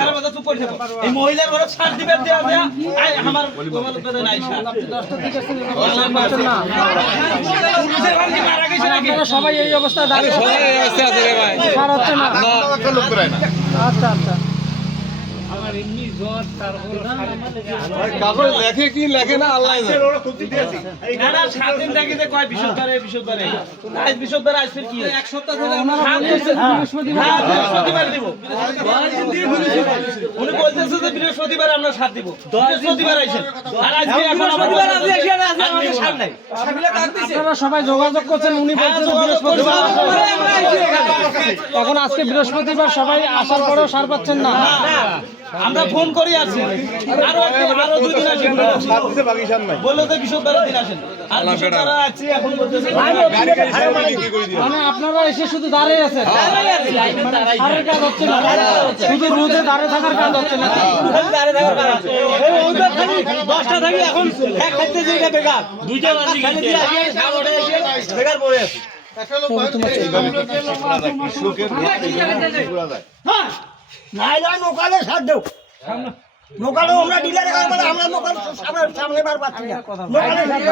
খারাপ কথা চুপ করে থাকো এই মহিলার বড় ছাড় দিবেন দেয়া দেয়া আমার তোমার উপরে নাই ছাড় আপনারা সবাই এই অবস্থায় দাঁড়িয়ে সবাই এই অবস্থায় আছে রে ভাই ছাড় হচ্ছে না আচ্ছা আচ্ছা কাগজ লেখে কি লেখে না আল্লাহ জানে না না 7 দিন থেকে যে কয় বৃহস্পতিবারে আজ বৃহস্পতিবার আজ ফের কি এক সপ্তাহ ধরে বৃহস্পতিবার দিব উনি বলতেছে যে বৃহস্পতিবার আমরা সাথ দিব বৃহস্পতিবার আইছেন আর আজকে এখন বৃহস্পতিবার আজকে এসে না আমাদের সাথ নাই আপনারা সবাই যোগাযোগ করছেন উনি বলছেন বৃহস্পতিবার এখন আজকে বৃহস্পতিবার সবাই আসার পরেও সার পাচ্ছেন না আমরা ফোন করি আছি আরো 2 দিন আসেন বললো তো বৃহস্পতিবার দিন আসেন আর বৃহস্পতিবার আছি এখন বলতেছে মানে আপনারা এসে শুধু দাঁড়িয়ে আছেন সারের কাজ হচ্ছে না শুধু রোদে দাঁড়িয়ে থাকার কাজ হচ্ছে না দাঁড়িয়ে থাকার কাজ আছে এই ওইটা খালি 10টা থাকি এখন এক খাইতে যে এটা বেকার দুইটা বাজি খালি দিয়ে আসি সাত ওঠে এসে বেকার পড়ে আছে নাই নাই নোকালে সাথ দেও নোকালে আমরা ডিলারে আমরা নোকাল সামনে বার পাচ্ছি না নোকালে